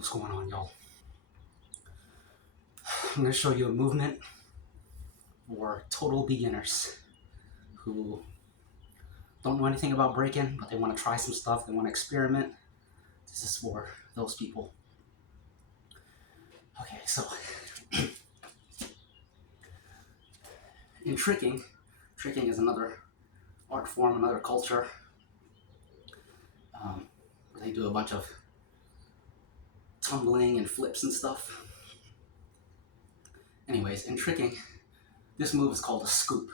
What's going on, y'all? I'm going to show you a movement for total beginners who don't know anything about breaking, but they want to try some stuff, they want to experiment. This is for those people. Okay, so in tricking is another art form, another culture, where they do a bunch of tumbling and flips and stuff. Anyways, in tricking, this move is called a scoop.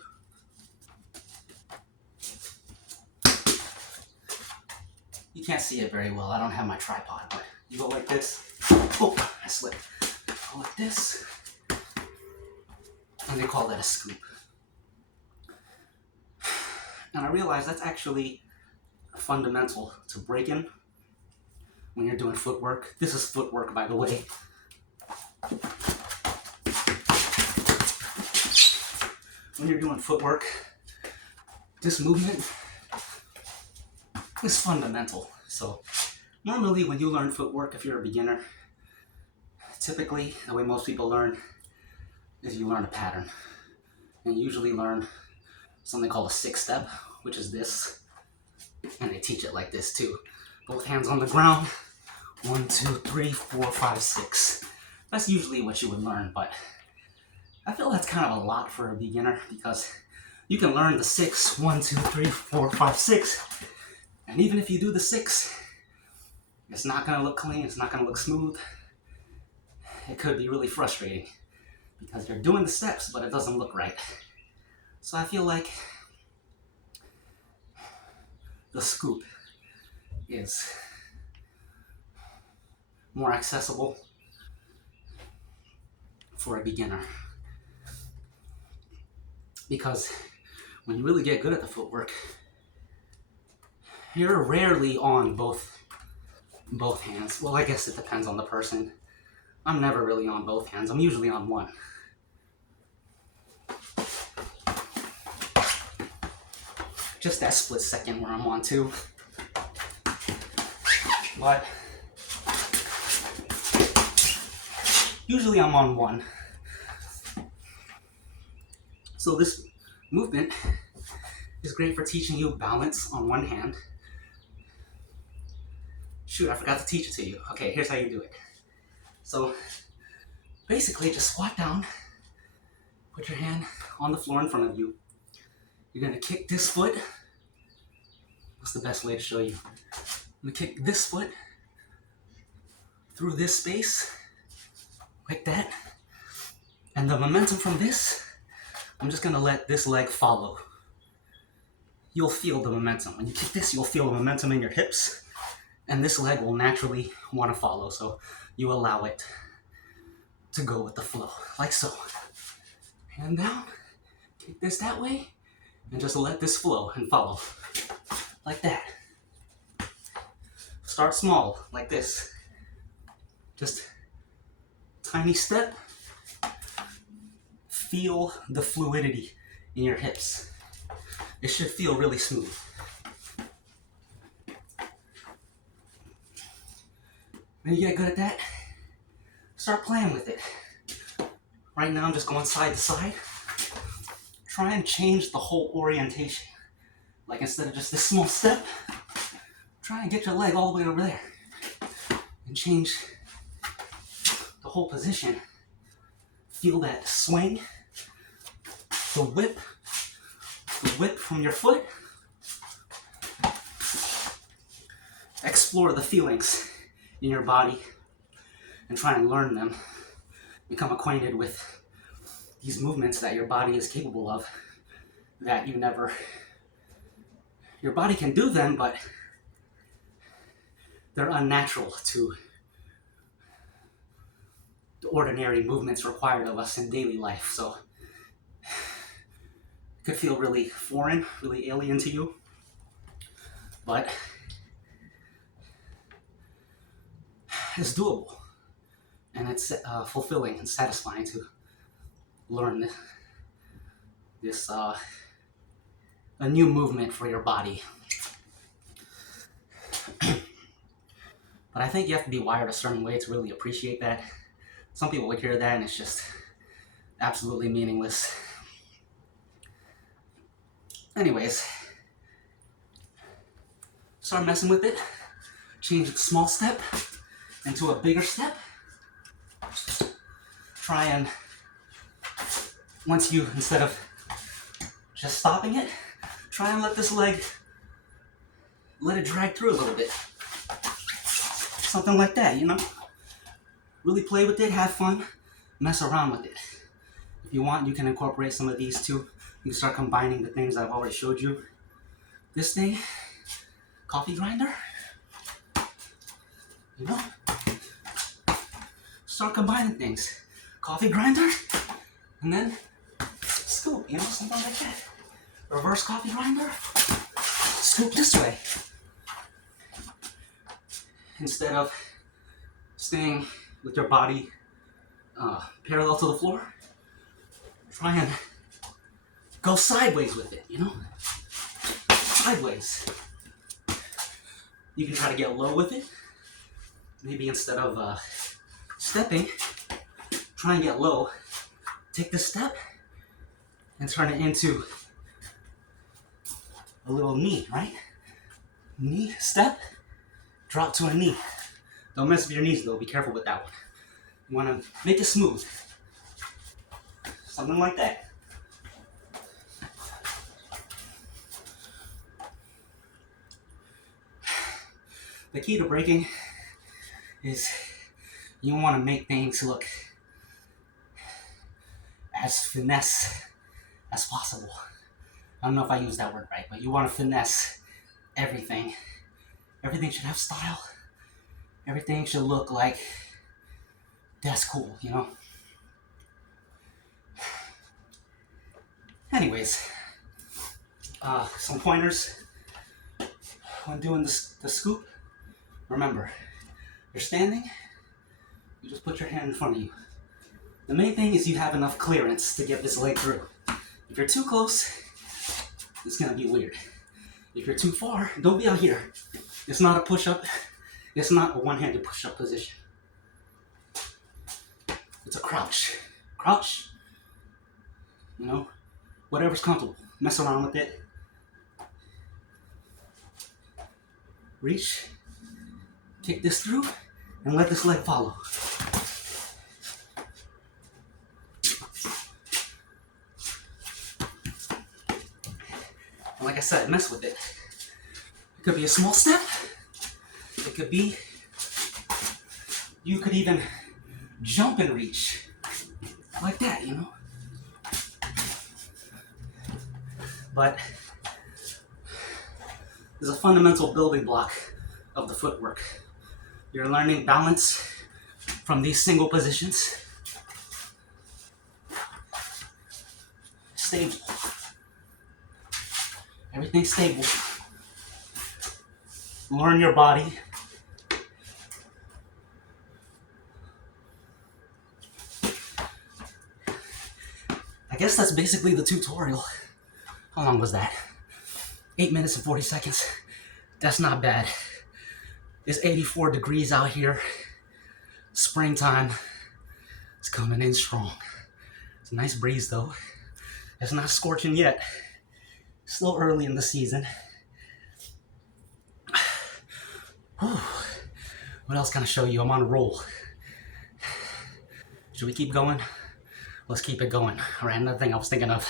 You can't see it very well. I don't have my tripod, but you go like this. Oh, I slipped. Go like this. And they call that a scoop. And I realized that's actually fundamental to breaking when you're doing footwork. This is footwork, by the way. When you're doing footwork, this movement is fundamental. So normally when you learn footwork, if you're a beginner, typically the way most people learn is you learn a pattern. And you usually learn something called a 6-step, which is this. And they teach it like this too. Both hands on the ground. 1, 2, 3, 4, 5, 6. That's usually what you would learn, but I feel that's kind of a lot for a beginner because you can learn the 6, 1, 2, 3, 4, 5, 6. And even if you do the 6, it's not going to look clean, it's not going to look smooth. It could be really frustrating because you're doing the steps, but it doesn't look right. So I feel like the scoop is more accessible for a beginner. Because when you really get good at the footwork, you're rarely on both hands. Well, I guess it depends on the person. I'm never really on both hands. I'm usually on one. Just that split second where I'm on two. But usually I'm on one. So this movement is great for teaching you balance on one hand. Shoot, I forgot to teach it to you. Okay, here's how you do it. So basically just squat down, put your hand on the floor in front of you. You're gonna kick this foot. What's the best way to show you? I'm gonna kick this foot through this space, like that. And the momentum from this, I'm just gonna let this leg follow. You'll feel the momentum. When you kick this, you'll feel the momentum in your hips, and this leg will naturally want to follow. So you allow it to go with the flow, like so. Hand down, kick this that way, and just let this flow and follow, like that. Start small, like this. Just tiny step. Feel the fluidity in your hips. It should feel really smooth. When you get good at that, start playing with it. Right now I'm just going side to side. Try and change the whole orientation. Like instead of just this small step, try and get your leg all the way over there. And change the whole position. Feel that swing, the whip from your foot. Explore the feelings in your body and try and learn them. Become acquainted with these movements that your body is capable of, that your body can do them, but they're unnatural to the ordinary movements required of us in daily life. So it could feel really foreign, really alien to you, but it's doable. And it's fulfilling and satisfying to learn this a new movement for your body. But I think you have to be wired a certain way to really appreciate that. Some people would hear that and it's just absolutely meaningless. Anyways, start messing with it. Change the small step into a bigger step. Try and, once you, instead of just stopping it, try and let this leg, let it drag through a little bit. Something like that, you know? Really play with it, have fun, mess around with it. If you want, you can incorporate some of these too. You can start combining the things I've already showed you. This thing, coffee grinder, you know? Start combining things. Coffee grinder, and then scoop, you know, something like that. Reverse coffee grinder, scoop this way. Instead of staying with your body parallel to the floor, try and go sideways with it, you know? Sideways. You can try to get low with it. Maybe instead of stepping, try and get low. Take this step and turn it into a little knee, right? Knee, step, drop to a knee. Don't mess with your knees though, be careful with that one. You wanna make it smooth. Something like that. The key to breaking is you want to make things look as finesse as possible. I don't know if I used that word right, but you want to finesse everything. Everything should have style. Everything should look like that's cool, you know? Anyways, some pointers when doing the scoop. Remember, you're standing, you just put your hand in front of you. The main thing is you have enough clearance to get this leg through. If you're too close, it's gonna be weird. If you're too far, don't be out here. It's not a push-up. It's not a one-handed push-up position. It's a crouch. Crouch, you know, whatever's comfortable. Mess around with it. Reach, kick this through, and let this leg follow. And like I said, mess with it. It could be a small step. It could be, you could even jump and reach. Like that, you know? But there's a fundamental building block of the footwork. You're learning balance from these single positions. Stable. Everything's stable. Learn your body. I guess that's basically the tutorial. How long was that? 8 minutes and 40 seconds. That's not bad. It's 84 degrees out here. Springtime. It's coming in strong. It's a nice breeze though. It's not scorching yet. Still early in the season. Whew. What else can I show you? I'm on a roll. Should we keep going? Let's keep it going. All right, another thing I was thinking of.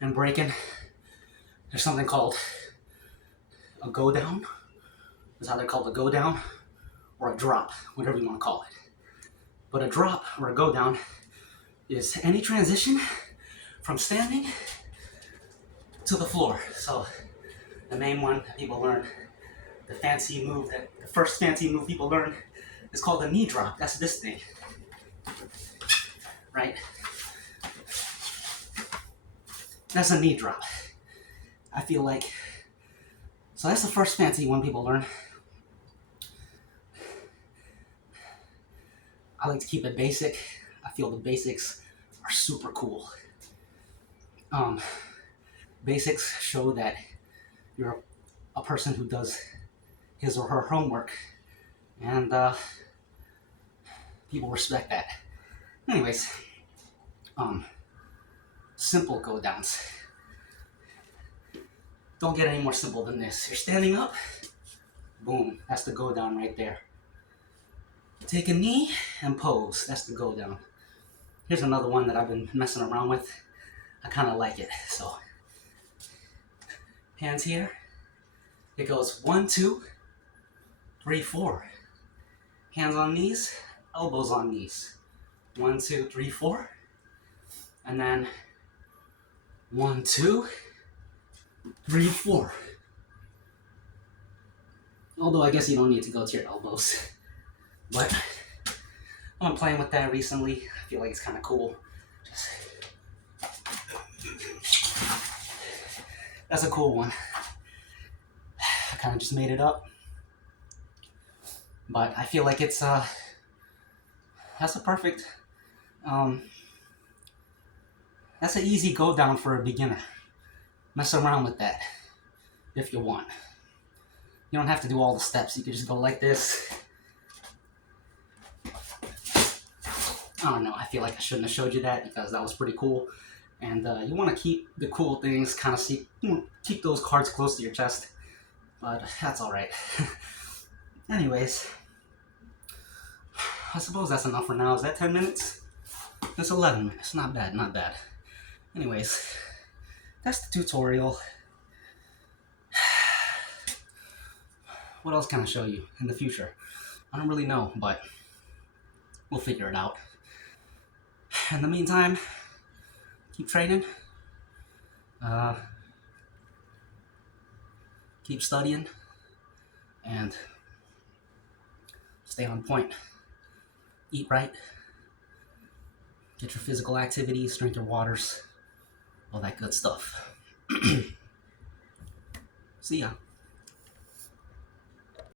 In breaking, there's something called a go down. It's either called a go down or a drop, whatever you want to call it. But a drop or a go down is any transition from standing to the floor. So the main one that people learn, the first fancy move people learn is called a knee drop. That's this thing, right? That's a knee drop. I feel like, so that's the first fancy one people learn. I like to keep it basic. I feel the basics are super cool. Basics show that you're a person who does his or her homework, and people respect that. Anyways, simple go downs. Don't get any more simple than this. You're standing up, boom, that's the go down right there. Take a knee and pose, that's the go down. Here's another one that I've been messing around with. I kind of like it. So, hands here. It goes 1, 2, 3, 4. Hands on knees, elbows on knees. 1, 2, 3, 4. And then 1, 2, 3, 4. Although I guess you don't need to go to your elbows. But I've been playing with that recently. I feel like it's kind of cool. That's a cool one. I kind of just made it up. But I feel like it's that's a perfect that's an easy go down for a beginner. Mess around with that if you want. You don't have to do all the steps. You can just go like this. I don't know. I feel like I shouldn't have showed you that because that was pretty cool. And you want to keep the cool things, kind of keep those cards close to your chest. But that's all right. Anyways, I suppose that's enough for now. Is that 10 minutes? It's 11 minutes. Not bad, not bad. Anyways, that's the tutorial. What else can I show you in the future? I don't really know, but we'll figure it out. In the meantime, keep training. Keep studying. And stay on point. Eat right. Get your physical activities, drink your waters, all that good stuff. See ya.